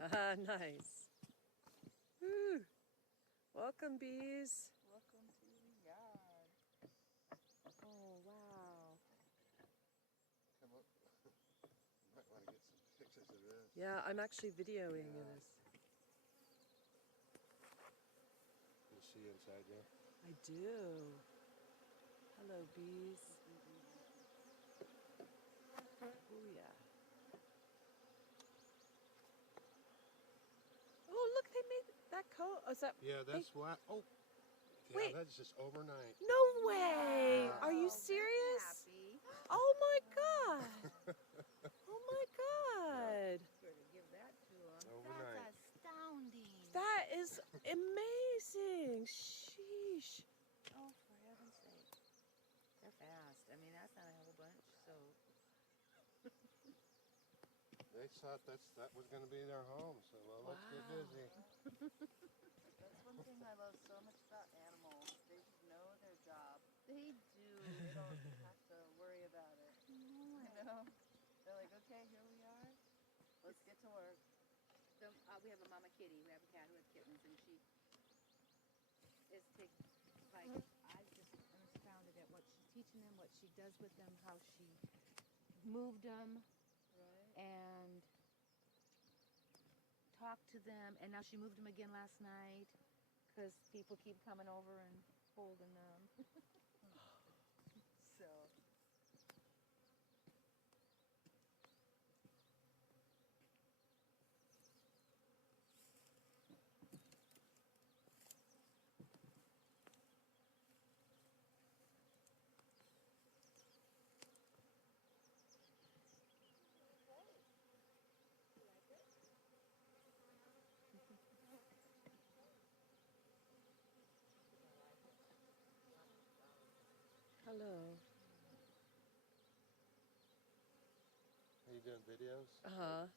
Haha, nice. Woo. Welcome, bees. Welcome to the yard. Oh, wow. Come up. You might want to get some pictures of this. Yeah, I'm actually videoing this. You see inside there? I do. Hello, bees. Oh, yeah. Oh, look, they made that coat. Oh, is that? Yeah, that's why. Oh, yeah, Wait. that's just overnight. No way! Yeah. Are you Oh, serious? very happy. Oh my god! Oh my god! Better give that to him. Overnight. That's astounding. That is amazing! Sheesh. Oh, for heaven's sake. They're fast. I mean, that's not a whole bunch, so. They thought that was going to be their home, so well, let's get busy. That's one thing I love so much about animals. They just know their job. They do. They don't have to worry about it. You know? They're like, okay, here we are. Let's get to work. We have a mama kitty. We have a cat who has kittens, and she is like, I just am astounded at what she's teaching them, what she does with them, how she moved them, Right? and talked to them. And now she moved them again last night because people keep coming over and holding them. So. Hello. Are you doing videos? Uh-huh.